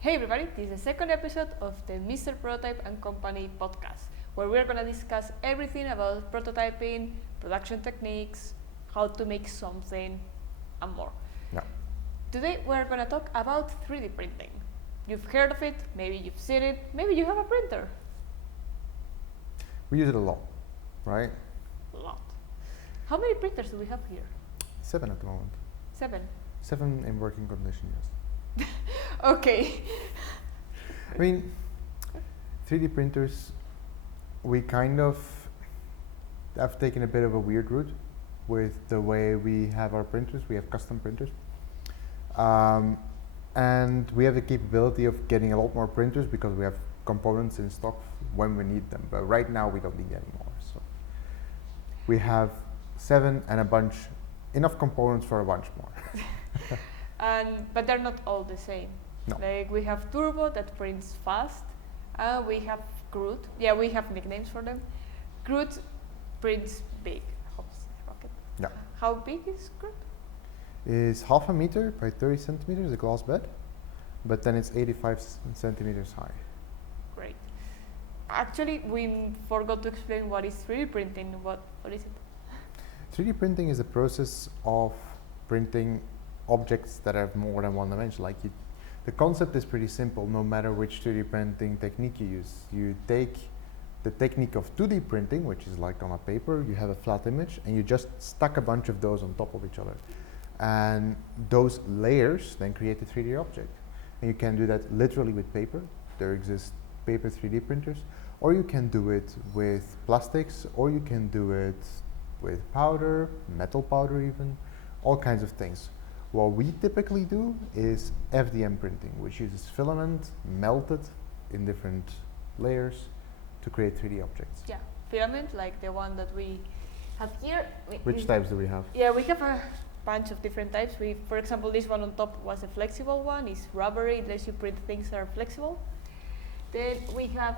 Hey everybody, this is the second episode of the Mr.Prototype and Company podcast, where we're going to discuss everything about prototyping, production techniques, how to make something, and more. Yeah. Today we're going to talk about 3D printing. You've heard of it, maybe you've seen it, maybe you have a printer. We use it a lot, right? A lot. How many printers do we have here? 7 at the moment. 7. 7 in working condition, yes. Okay. I mean, 3D printers, we kind of have taken a bit of a weird route with the way we have our printers. We have custom printers. And we have the capability of getting a lot more printers because we have components in stock when we need them. But right now we don't need any more. So we have 7 and enough components for a bunch more. But they're not all the same. No. Like we have Turbo that prints fast. We have Groot. Yeah, we have nicknames for them. Groot prints big. Rocket. Yeah. How big is Groot? Is half a meter by 30 centimeters, a glass bed, but then it's 85 centimeters high. Great. Actually, we forgot to explain what is 3D printing. What is it? 3D printing is a process of printing objects that have more than one dimension. The concept is pretty simple. No matter which 3D printing technique you use, you take the technique of 2D printing, which is like on a paper, you have a flat image, and you just stack a bunch of those on top of each other. And those layers then create a 3D object. And you can do that literally with paper. There exist paper 3D printers, or you can do it with plastics, or you can do it with powder, metal powder even, all kinds of things. What we typically do is FDM printing, which uses filament melted in different layers to create 3D objects. Yeah, filament, like the one that we have here. Which types do we have? Yeah, we have a bunch of different types. For example, this one on top was a flexible one. It's rubbery. It lets you print things that are flexible. Then we have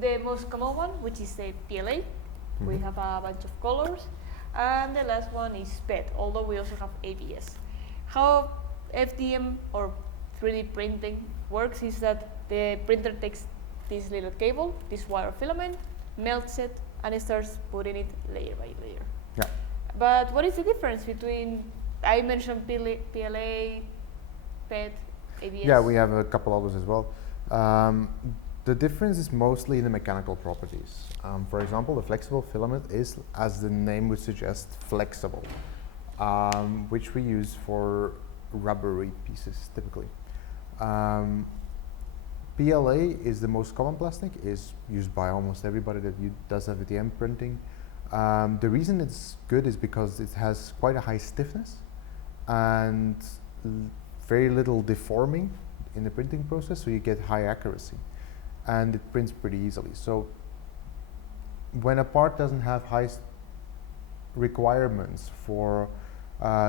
the most common one, which is the PLA. Mm-hmm. We have a bunch of colors. And the last one is PET, although we also have ABS. How FDM or 3D printing works is that the printer takes this little cable, this wire filament, melts it, and it starts putting it layer by layer. Yeah. But what is the difference between, I mentioned PLA, PET, ABS? Yeah, we have a couple others as well. The difference is mostly in the mechanical properties. For example, the flexible filament is, as the name would suggest, flexible, which we use for rubbery pieces typically. PLA is the most common plastic, is used by almost everybody that does FDM printing. The reason it's good is because it has quite a high stiffness and very little deforming in the printing process, so you get high accuracy. And it prints pretty easily. So when a part doesn't have high requirements for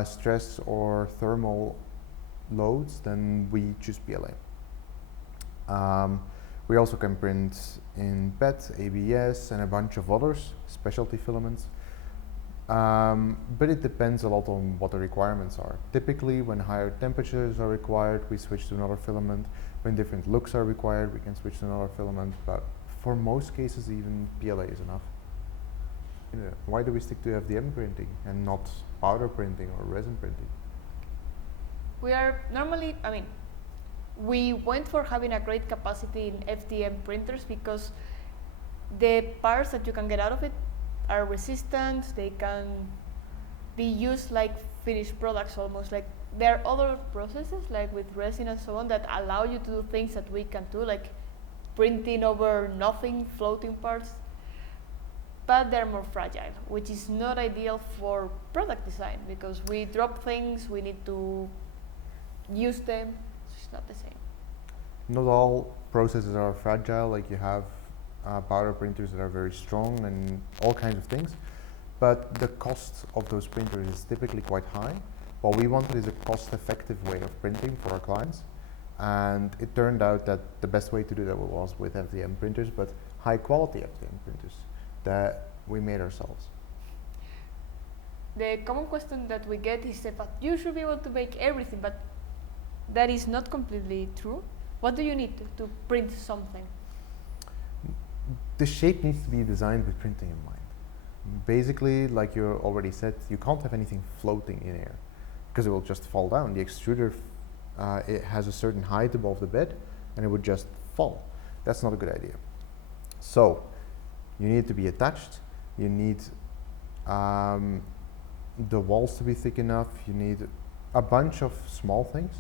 stress or thermal loads, then we choose PLA. We also can print in PET, ABS, and a bunch of others, specialty filaments. But it depends a lot on what the requirements are. Typically, when higher temperatures are required, we switch to another filament. When different looks are required, we can switch to another filament. But for most cases, even PLA is enough. Why do we stick to FDM printing and not powder printing or resin printing? We went for having a great capacity in FDM printers because the parts that you can get out of it are resistant. They can be used like finished products almost. Like there are other processes like with resin and so on that allow you to do things that we can do, like printing over nothing, floating parts, but they're more fragile, which is not ideal for product design because we drop things, we need to use them, so it's not the same. Not all processes are fragile, like you have powder printers that are very strong and all kinds of things, but the cost of those printers is typically quite high. What we wanted is a cost-effective way of printing for our clients, and it turned out that the best way to do that was with FDM printers, but high-quality FDM printers that we made ourselves. The common question that we get is that you should be able to make everything, but that is not completely true What do you need to print something? The shape needs to be designed with printing in mind. Basically, like you already said, you can't have anything floating in air because it will just fall down. The extruder, it has a certain height above the bed and it would just fall. That's not a good idea. So you need it to be attached. You need the walls to be thick enough. You need a bunch of small things.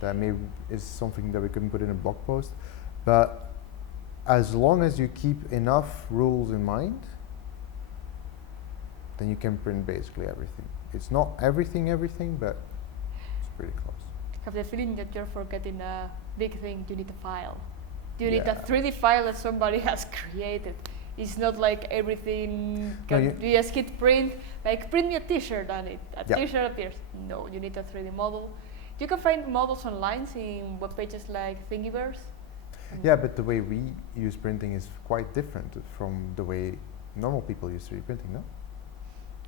That maybe is something that we can put in a blog post. But as long as you keep enough rules in mind, then you can print basically everything. It's not everything, but it's pretty close. I have the feeling that you're forgetting a big thing. You need a file. You need Yeah. a 3D file that somebody has created. It's not like everything can be a skid print, like print me a t-shirt and a t-shirt appears. No, you need a 3D model. You can find models online in web pages like Thingiverse. Yeah, but the way we use printing is quite different from the way normal people use 3D printing, no?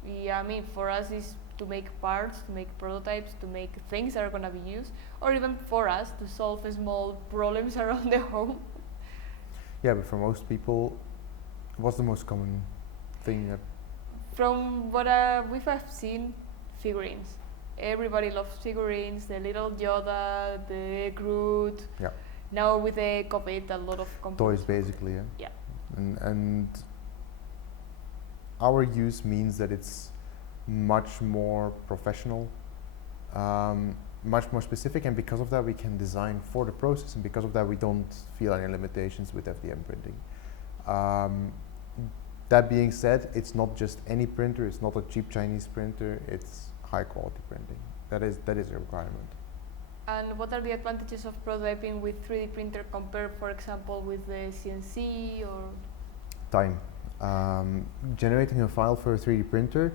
Yeah, I mean, for us is to make parts, to make prototypes, to make things that are gonna be used, or even for us to solve small problems around the home. Yeah, but for most people, what's the most common thing that... From what we have seen, figurines. Everybody loves figurines, the little Yoda, the Groot. Yeah. Now with the COVID, a lot of companies. Toys, basically, yeah. Yeah. And our use means that it's much more professional, much more specific, and because of that we can design for the process, and because of that we don't feel any limitations with FDM printing. That being said, it's not just any printer, it's not a cheap Chinese printer, it's high quality printing. That is a requirement. And what are the advantages of prototyping with 3D printer compared, for example, with the CNC or? Time. Generating a file for a 3D printer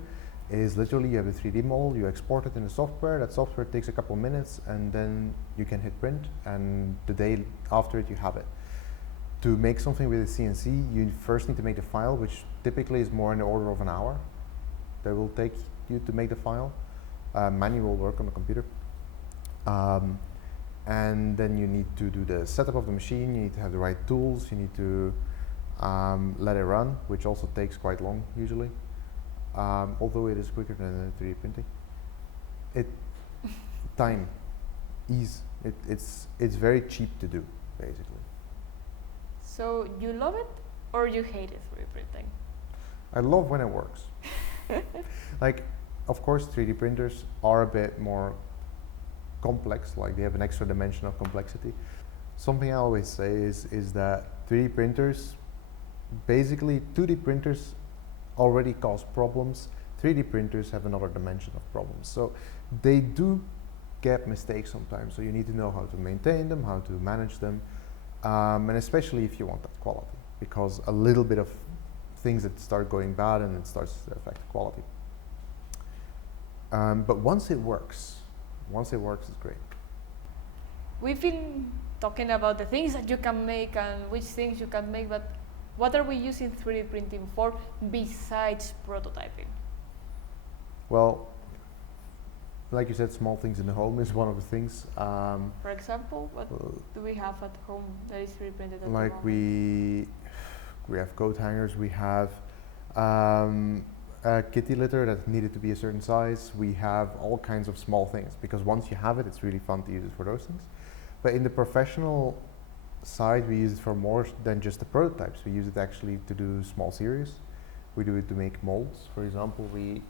is literally you have a 3D model, you export it in the software, that software takes a couple minutes and then you can hit print, and the day after it you have it. To make something with a CNC, you first need to make the file, which typically is more in the order of an hour. That will take you to make the file. Manual work on the computer. And then you need to do the setup of the machine, you need to have the right tools, you need to let it run, which also takes quite long usually. Although it is quicker than 3D printing. Time, ease, it's very cheap to do, basically. So you love it or you hate it, 3D printing? I love when it works. Like, of course 3D printers are a bit more complex, like they have an extra dimension of complexity. Something I always say is that 3D printers, basically 2D printers already cause problems, 3D printers have another dimension of problems. So they do get mistakes sometimes, so you need to know how to maintain them, how to manage them, and especially if you want that quality, because a little bit of things that start going bad and it starts to affect quality. But once it works, it's great. We've been talking about the things that you can make and which things you can make, but what are we using 3D printing for besides prototyping? Well, like you said, small things in the home is one of the things. For example, what do we have at home that is 3D printed at like the moment? we have coat hangers, we have a kitty litter that needed to be a certain size. We have all kinds of small things, because once you have it, it's really fun to use it for those things. But in the professional side, we use it for more than just the prototypes. We use it actually to do small series. We do it to make molds. For example, we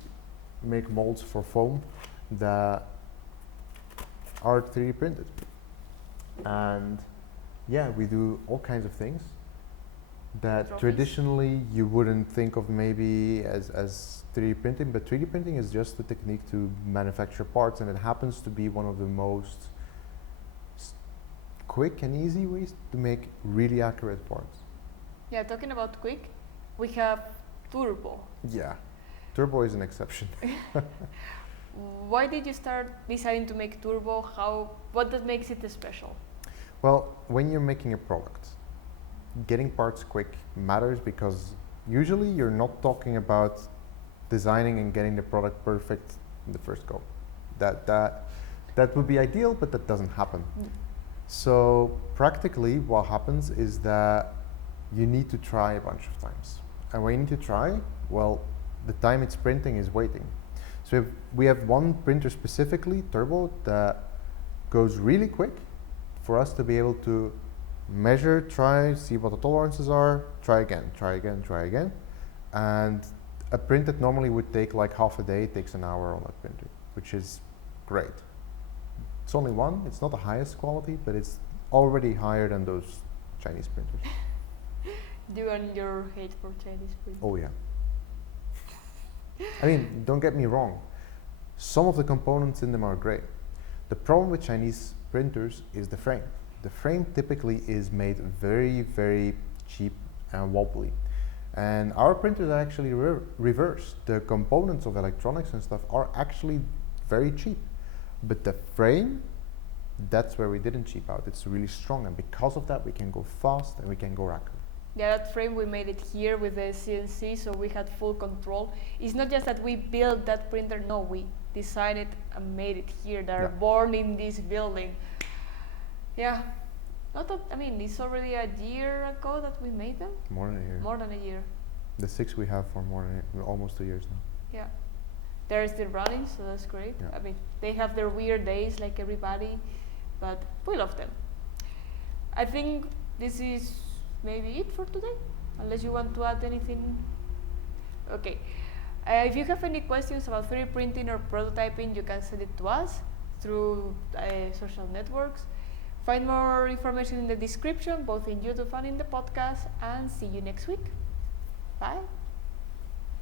make molds for foam that are 3D printed. And yeah, we do all kinds of things that Trophies. Traditionally you wouldn't think of maybe as 3D printing, but 3D printing is just a technique to manufacture parts, and it happens to be one of the most quick and easy ways to make really accurate parts. Yeah, talking about quick, we have turbo. Yeah, turbo is an exception. Why did you start deciding to make turbo? What that makes it special? Well, when you're making a product, getting parts quick matters, because usually you're not talking about designing and getting the product perfect in the first go. That would be ideal, but that doesn't happen. So practically what happens is that you need to try a bunch of times. And when you need to try, well, the time it's printing is waiting. So we have one printer specifically, Turbo, that goes really quick for us to be able to measure, try, see what the tolerances are, try again, try again, try again. And a print that normally would take like half a day takes an hour on that printer, which is great. It's only one, it's not the highest quality, but it's already higher than those Chinese printers. Do you and your hate for Chinese printers? Oh yeah. I mean, don't get me wrong. Some of the components in them are great. The problem with Chinese printers is the frame. The frame typically is made very, very cheap and wobbly. And our printers are actually reverse. The components of electronics and stuff are actually very cheap. But the frame, that's where we didn't cheap out. It's really strong, and because of that we can go fast and we can go accurate. Yeah, that frame we made it here with the CNC, so we had full control. It's not just that we built that printer, no, we designed it and made it here. They're born in this building. Yeah, I mean, it's already a year ago that we made them. More than a year. More than a year. The 6 we have for almost 2 years now. Yeah, they're still running, so that's great. Yeah. I mean, they have their weird days like everybody, but we love them. I think this is maybe it for today, unless you want to add anything. Okay, if you have any questions about 3D printing or prototyping, you can send it to us through social networks. Find more information in the description, both in YouTube and in the podcast, and see you next week. Bye.